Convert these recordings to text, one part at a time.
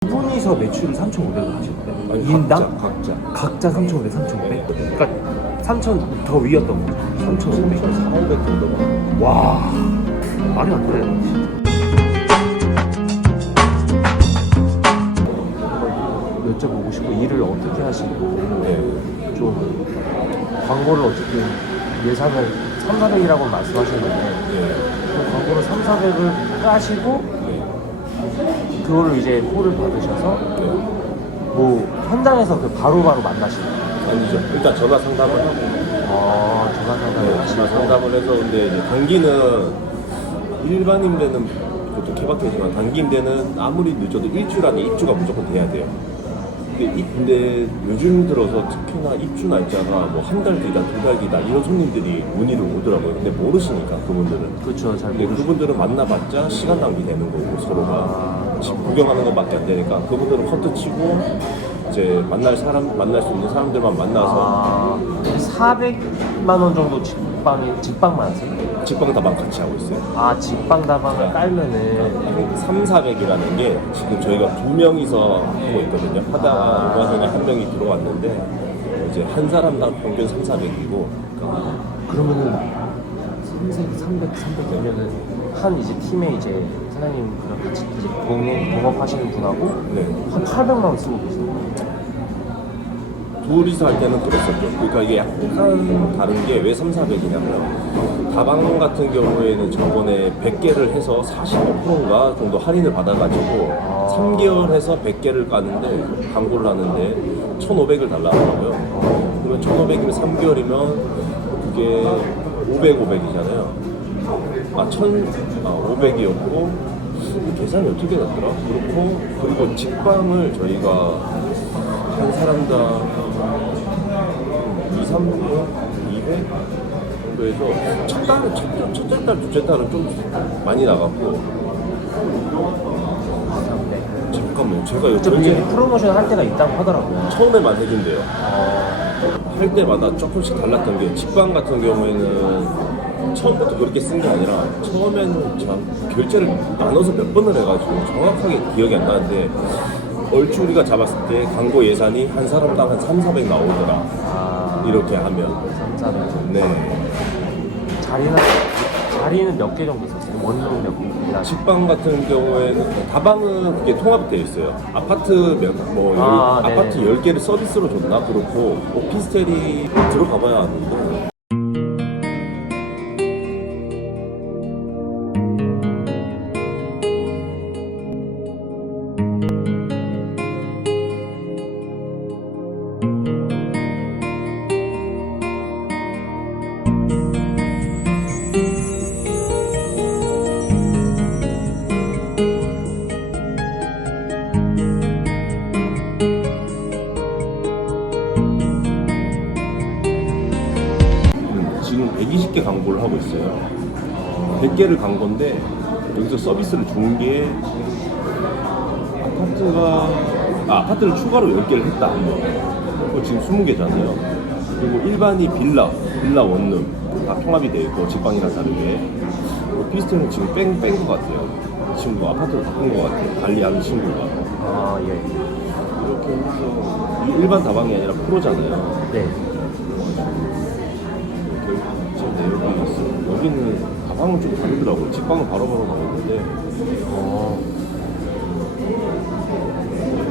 두 분이서 매출을 3,500을 하셨대. 아니, 인당? 각자, 각자. 각자 3,500, 3,500? 그러니까 3,000 더 위였던 거죠. 3,500. 3,400 정도만. 와, 말이 안 돼. 여쭤보고 싶고 일을 어떻게 하시는데 네. 좀 광고를 어쨌든 예산을 3, 400이라고 말씀하셨는데 네. 그 광고를 3, 400을 까시고 네. 그거를 이제 홀을 받으셔서 네. 뭐 현장에서 그 바로바로 만나시는 거예요? 아니죠. 일단 전화 상담을 하고. 아, 전화 상담을 네, 하시고 전화 상담을 해서 근데 이제 단기는 일반 임대는 보통 케바케지만 단기 임대는 아무리 늦어도 일주일 안에 입주가 무조건 돼야 돼요. 근데, 이- 근데 요즘 들어서 특히나 입주 날짜가 뭐 한 달 뒤다 두 달 뒤다 이런 손님들이 문의를 오더라고요. 근데 모르시니까 그분들은. 그렇죠, 잘 근데 그분들은 만나봤자 시간 낭비 되는 거고 서로가 집 구경하는 것밖에 안 되니까 그분들은 커트 치고 이제 만날 사람 만날 수 있는 사람들만 만나서 아, 400만 원 정도 직방에 직방만 하세요? 직방 다방 같이 하고 있어요. 아, 직방 다방을 깔면은 3, 400이라는 게 지금 저희가 두 명이서 하고 있거든요. 하다가 얼마 전에 한 명이 들어왔는데 이제 한 사람당 평균 3, 400이고 그러면은 300, 300, 300 되면은 한 이제 팀에 이제 사장님이랑 같이 이제 동행 동업하시는 분하고 네. 한 800만 원 쓰고 계시는 거예요. 둘이서 할 때는 그랬었죠. 그러니까 이게 약간 다른 게 왜 3, 400이냐면 다방 같은 경우에는 저번에 100개를 해서 45%인가 정도 할인을 받아가지고 3개월 해서 100개를 까는데 광고를 하는데 1,500을 달라고 하고요. 그러면 1,500이면 3개월이면 그게 500, 500이잖아요. 아, 1,000, 아, 500이었고 계산이 어떻게 됐더라? 그렇고 그리고 직방을 저희가 한 사람당 2, 300, 200 정도에서 첫 달은 첫, 첫째 달, 둘째 달은 좀 많이 나갔고 잠깐만요 제가 요저 결제 프로모션 할 때가 있다고 하더라고요. 처음에만 해준대요 할 때마다 조금씩 달랐던 게 직방 같은 경우에는 처음부터 그렇게 쓴 게 아니라 처음에는 참 결제를 나눠서 몇 번을 해가지고 정확하게 기억이 안 나는데 얼추 우리가 잡았을 때 광고 예산이 한 사람당 한 3, 400 나오더라 아, 이렇게 하면 3, 400. 네 자리는 자리는 몇 개 정도 있었어요? 원룸 몇 개나? 직방 같은 경우에는 다방은 그게 통합되어 있어요. 아파트 몇, 뭐, 열- 아, 네네. 아파트 10개를 서비스로 줬나? 그렇고, 오피스텔이 들어가봐야 아는데. 지금 120개 광고를 하고 있어요. 100개를 간 건데, 여기서 서비스를 준 게, 아파트가, 아, 아파트를 추가로 10개를 했다. 지금 20개잖아요. 그리고 일반이 빌라, 빌라 원룸, 다 통합이 되어 있고, 직방이랑 다르게. 오피스텔은 지금 뺀, 뺀것 같아요. 이 친구가 아파트를 바꾼 것 같아요. 관리하는 친구가. 아, 예. 이렇게 해서, 이 일반 다방이 아니라 프로잖아요. 네. 여기는 가방은 좀 다르더라고. 직방은 바로바로 나오는데 어.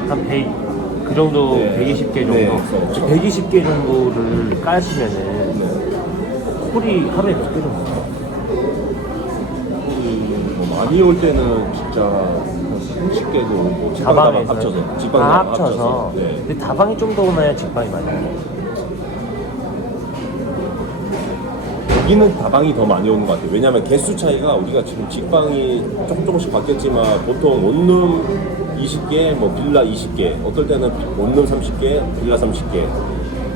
한 100, 그 정도, 네. 120개 정도. 네. 120개 정도를 까시면은 네. 콜이 하루에 몇 개 정도? 뭐 많이 올 때는 진짜 한 30개도 오고 직방 다방 합쳐서 직방 다 다방 합쳐서. 네. 근데 다방이 좀 더 오나요? 직방이 많이 오나요? 여기는 다방이 더 많이 오는 것 같아요. 왜냐하면 개수 차이가 우리가 지금 직방이 조금 조금씩 바뀌었지만 보통 원룸 20개, 뭐 빌라 20개, 어떨 때는 원룸 30개, 빌라 30개,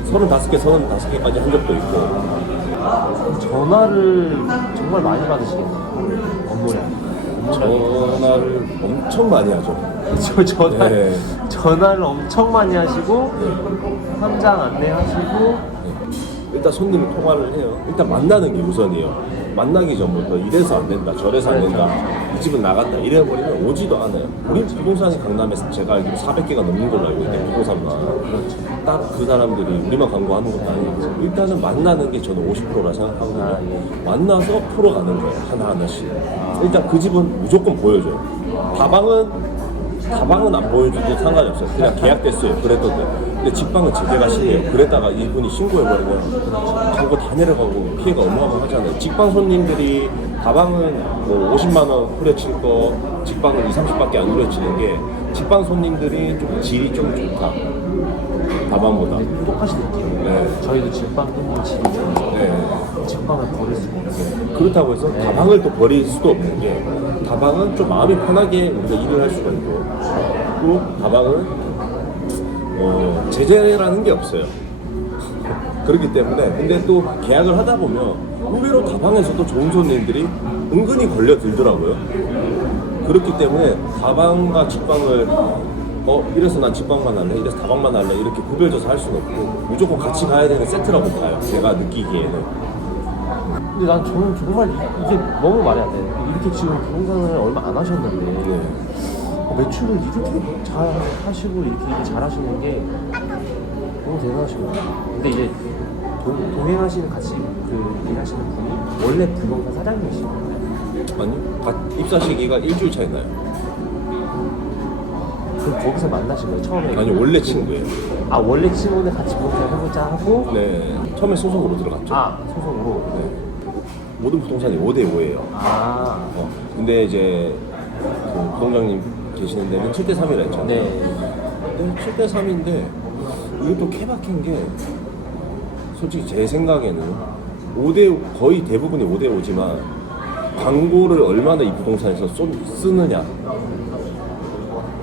35개, 35개까지 한 적도 있고 전화를 정말 많이 받으시겠네요. 업무량. 전화를 엄청 많이 하죠. 저 전화 네. 전화를 엄청 많이 하시고 현장 안내하시고 일단 손님을 통화를 해요. 일단 만나는 게 우선이에요. 만나기 전부터 이래서 안 된다, 저래서 안 된다, 이 집은 나간다 이래버리면 오지도 않아요. 우리 부동산이 강남에 제가 알기로 400개가 넘는 걸로 알고 있는데 부동산만 딱 그 사람들이 우리만 광고하는 것도 아니고 일단은 만나는 게 저는 50%라 생각하거든요. 만나서 풀어가는 거예요 하나 하나씩. 일단 그 집은 무조건 보여줘요. 다방은 다방은 안 보여줘도 상관이 없어요. 그냥 계약됐어요. 그랬던데. 근데 직방은 제재가 심해요. 그랬다가 이분이 신고해버리면 광고 다 내려가고 피해가 어마어마 하잖아요. 직방 손님들이 다방은 뭐 50만 원 후려칠 거, 직방은 2, 30밖에 안 후려치는 게 직방 손님들이 좀 질이 좀 좋다. 다방보다. 근데 똑같이 느끼는 네. 저희도 집방 끊는 집이 좋아서 네. 집방을 버릴 수가 없어요. 그렇다고 해서 다방을 또 버릴 수도 없는 게 다방은 좀 마음이 편하게 우리가 일을 할 수가 있고 또 다방은 어, 제재라는 게 없어요. 그렇기 때문에 근데 또 계약을 하다 보면 의외로 다방에서도 좋은 손님들이 은근히 걸려 들더라고요. 그렇기 때문에 다방과 직방을 어 이래서 난 직방만 할래 이래서 다방만 할래 이렇게 구별져서 할 수는 없고 무조건 같이 가야 되는 세트라고 봐요. 제가 느끼기에는. 근데 난 저는 정말 이- 이게 너무 말이 안 돼. 이렇게 지금 부동산을 얼마 안 하셨는데 네. 어, 매출을 이렇게 잘 하시고 이렇게 잘 하시는 게 너무 대단하신 것 같아요. 근데 이제 동, 동행하시는 같이 그 일하시는 분이 원래 부동산 사장님이시고 아니 가- 입사 시기가 일주일 차이 나요. 그 거기서 만나신 거예요 처음에 아니 원래 친구예요. 아 원래 친구는 같이 부동산 해보자 하고 네 처음에 소속으로 들어갔죠. 아 소속으로 네. 모든 부동산이 5대 5예요. 아 어, 근데 이제 그 부동장님 계시는 데는 7대 3이라 했잖아요. 네. 근데 7대 3인데 이게 또 케바케인 게 솔직히 제 생각에는 5대 거의 대부분이 5대 5지만 광고를 얼마나 이 부동산에서 쏟, 쓰느냐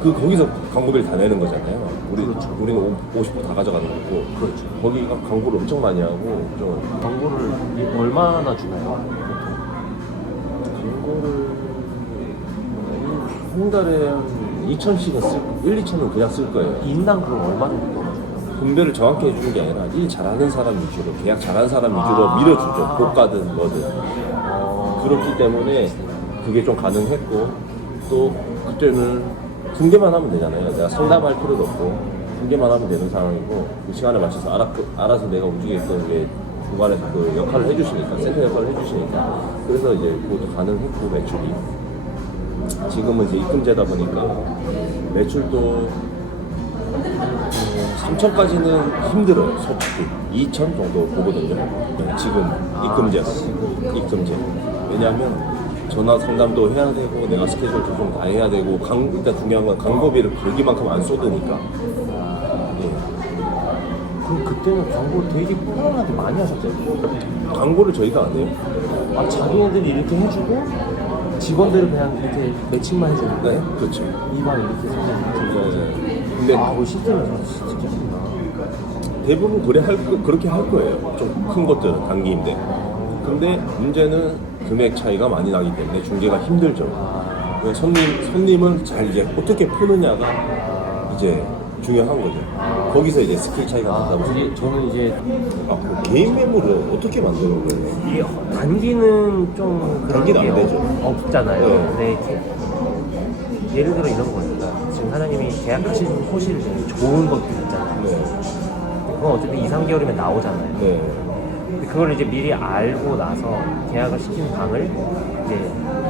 그 거기서 광고비를 다 내는 거잖아요. 우리 우리는 50%다 가져가는 거고 그렇죠. 거기가 광고를 엄청 많이 하고 좀 광고를 이- 얼마나 주나요? 한 달에 한 2천씩은 쓸, 1, 2천은 그냥 쓸 거예요. 인당 그럼 얼마 정도 떨어져요? 분배를 정확히 해주는 게 아니라 일 잘하는 사람 위주로 계약 잘하는 사람 위주로 아. 밀어주죠. 고가든 뭐든. 어, 그렇기 때문에 그게 좀 가능했고 또 그때는 중개만 하면 되잖아요. 내가 상담할 필요도 없고 중개만 하면 되는 상황이고 그 시간에 맞춰서 알아, 알아서 내가 움직이게끔 이제 중간에서 그 역할을 해주시니까 센터 역할을 해주시니까 그래서 이제 그것도 가능했고 매출이 지금은 이제 입금제다 보니까 매출도 3천까지는 힘들어요, 솔직히. 2천 정도 보거든요. 네, 지금 입금제가. 입금제. 왜냐하면 전화 상담도 해야 되고, 내가 스케줄 조정 다 해야 되고, 강, 일단 중요한 건 광고비를 거기만큼 안 쏟으니까. 예. 그럼 그때는 광고 되게 꾸준하게 많이 하셨대요. 광고를 저희가 안 해요. 아 자기네들이 이렇게 해주고 직원들은 그냥 이렇게 매칭만 해주는 네, 거예요? 그렇죠. 이방 이렇게 선생님 네. 근데 아, 뭐 시스템이 진짜 진짜 좋구나. 대부분 그래 할, 거- 그렇게 할 거예요. 좀 큰 것들은 단기인데. 근데 문제는 금액 차이가 많이 나기 때문에 중개가 힘들죠. 왜 손님, 손님을 잘 이제 어떻게 푸느냐가 이제 중요한 거죠. 거기서 이제 스킬 차이가 아, 나다 보니 이게 저는 이제 아, 그 개인 매물을 어떻게 만드는 거예요? 이게 단기는 좀 그런 단기는 안게 되죠. 없잖아요. 네. 근데 이렇게 예를 들어 이런 거니까 지금 사장님이 계약하신 호실 중에 좋은 것들 있잖아요. 네. 그건 어차피 2, 3개월이면 나오잖아요. 네. 근데 그걸 이제 미리 알고 나서 계약을 시킨 방을 이제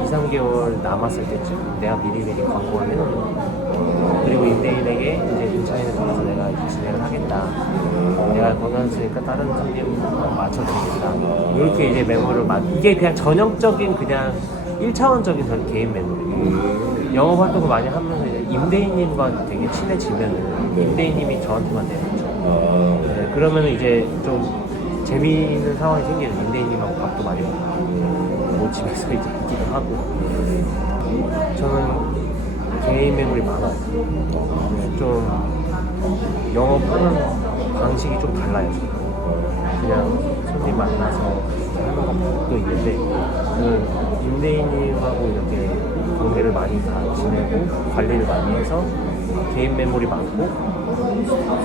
2, 3개월 남았을 때쯤 내가 미리 미리 광고를 해놓는 거예요. 그리고 임대인에게 이제 인천에 들어가서 내가 진행을 하겠다. 내가 권한수니까 다른 손님 맞춰드리겠다. 이렇게 이제 매물을 만 이게 그냥 전형적인 그냥 1차원적인 전 개인. 음, 영업 활동을 많이 하면서 임대인님과 되게 친해지면은 네. 임대인님이 저한테만 내놓죠. 아, 네, 그러면 이제 좀 재미있는 상황이 생기는 임대인님하고 밥도 많이 먹고 뭐 집에서 이제 있기도 하고 저는 개인 매물이 많아요 네, 좀 영업하는 방식이 좀 달라요 그냥 손님 만나서 하는 것도 있는데 그 임대인님하고 이렇게 관계를 많이 다 지내고 관리를 많이 해서 개인 매물이 많고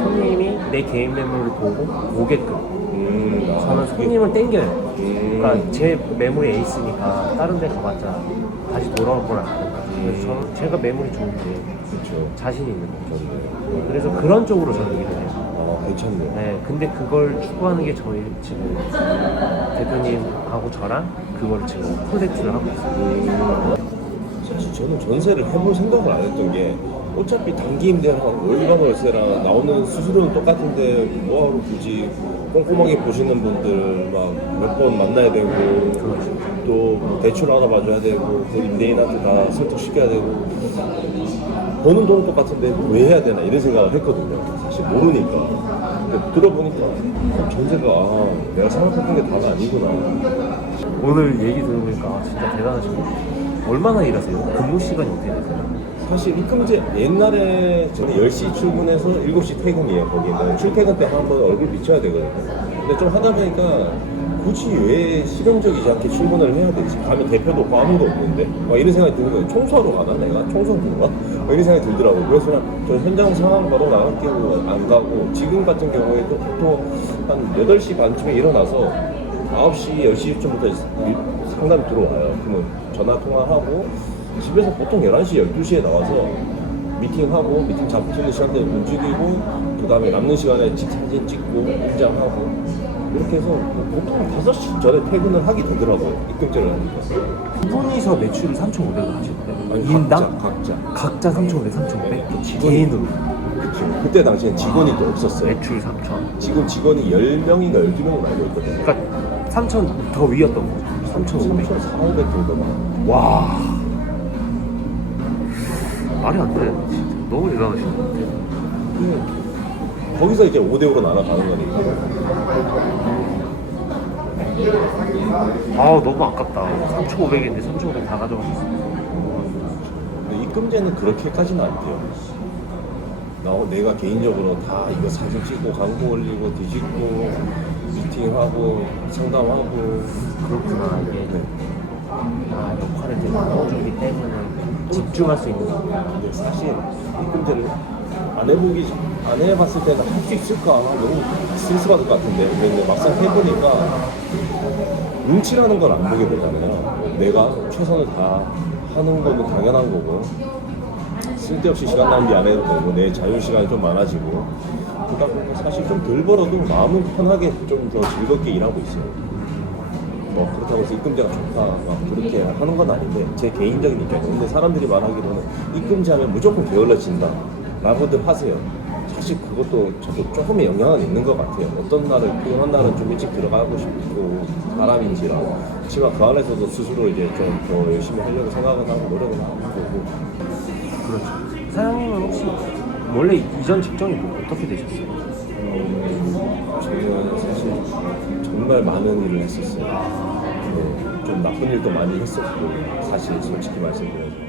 손님이 내 개인 매물을 보고 오게끔 음, 아, 저는 손님을 땡겨요. 음, 그러니까 제 매물이 에이스니까 다른 데 가봤자 다시 돌아올 거지. 그래서 저는 제가 매물이 좋은데 그렇죠. 자신이 있는. 좋은데. 그래서 그런 쪽으로 저는 일을 해요. 아, 괜찮네요. 네, 근데 그걸 추구하는 게 저희 지금 대표님하고 저랑 그걸 지금 프로젝트를 하고 있어요. 사실 저는 전세를 해볼 생각을 안 했던 게 어차피 단기 임대랑 월간 월세랑 나오는 수수료는 똑같은데 뭐하러 굳이 꼼꼼하게 보시는 분들 막 몇 번 만나야 되고 또 대출 알아봐줘야 되고 그 임대인한테 다 설득시켜야 되고. 버는 돈은 똑같은데 왜 해야 되나 이런 생각을 했거든요. 사실 모르니까. 근데 들어보니까 어, 전세가 아, 내가 생각했던 게 다가 아니구나. 오늘 얘기 들어보니까 아, 진짜 대단하시고 얼마나 일하세요? 근무 시간이 어떻게 되세요? 사실 입금제 옛날에 저는 10시 출근해서 7시 퇴근이에요 거기는. 출퇴근 때 한 번 얼굴 비춰야 되거든요. 근데 좀 하다 보니까 굳이 왜 실용적이지 않게 출근을 해야 되지? 가면 대표도 없고 아무도 없는데? 막 이런 생각이 드는 거예요. 청소하러 가나 내가? 청소부인가? 막 이런 생각이 들더라고요. 그래서 그냥 저 현장 상황 바로 나갈게요 안 가고 지금 같은 경우에도 보통 한 8시 반쯤에 일어나서 9시, 10시쯤부터 상담이 들어와요. 그러면 전화 통화하고 집에서 보통 11시, 12시에 나와서 미팅하고 미팅 잡히는 시간대에 움직이고 그 다음에 남는 시간에 집 사진 찍고 입장하고 이렇게 해서 보통 5시 전에 퇴근을 하게 되더라고요. 입금제를 하니까. 두 분이서 매출을 3,500을 하시는데 아니, 인당? 각자, 각자. 각자 3,500, 3,500? 네, 직원이- 개인으로 그쵸. 그때 당시엔 직원이 또 없었어요. 매출 3,000 지금 직원이 10명인가 12명으로 알고 있거든요. 그러니까 3,000 더 위였던 거죠 3,500 3,400 정도만. 와 말이 안 돼. 진짜 너무 대단하시네. 거기서 이제 5대5로 날아가는 거니까. 아 너무 아깝다. 3,500인데 3,500 다 가져가셨어. 근데 입금제는 그렇게까지는 안 돼요. 나, 내가 개인적으로 다 이거 사진 찍고 광고 올리고 뒤집고 미팅하고 상담하고 그렇구나 이게 네. 아 역할을 되게 나눠주기 때문에 집중할 수 있는 거. 근데 사실 입금제를 안 해보기 안 해봤을 때는 할 수 있을까 너무 스트레스 받을 것 같은데 근데 막상 해보니까 눈치라는 걸 안 보게 되잖아요. 내가 최선을 다 하는 거는 당연한 거고 쓸데없이 시간 낭비 안 해도 되고 내 자유 시간이 좀 많아지고 보면 사실 좀 덜 벌어도 마음은 편하게 좀 더 즐겁게 일하고 있어요. 뭐 그렇다고 해서 입금제가 좋다 막 그렇게 하는 건 아닌데 제 개인적인 입장이에요. 근데 사람들이 말하기로는 입금제 하면 무조건 게을러진다 라고들 하세요. 사실 그것도 저도 조금의 영향은 있는 것 같아요. 어떤 날은 피곤한 날은 좀 일찍 들어가고 싶고 사람인지라 그렇지만 그 안에서도 스스로 이제 좀 더 열심히 하려고 생각은 하고 노력은 하고 그러고 그렇죠. 사장님은 혹시 원래 이전 직종이 뭐 어떻게 되셨어요? 저는 사실 정말 많은 일을 했었어요. 네, 좀 나쁜 일도 많이 했었고 사실 솔직히 말씀드려서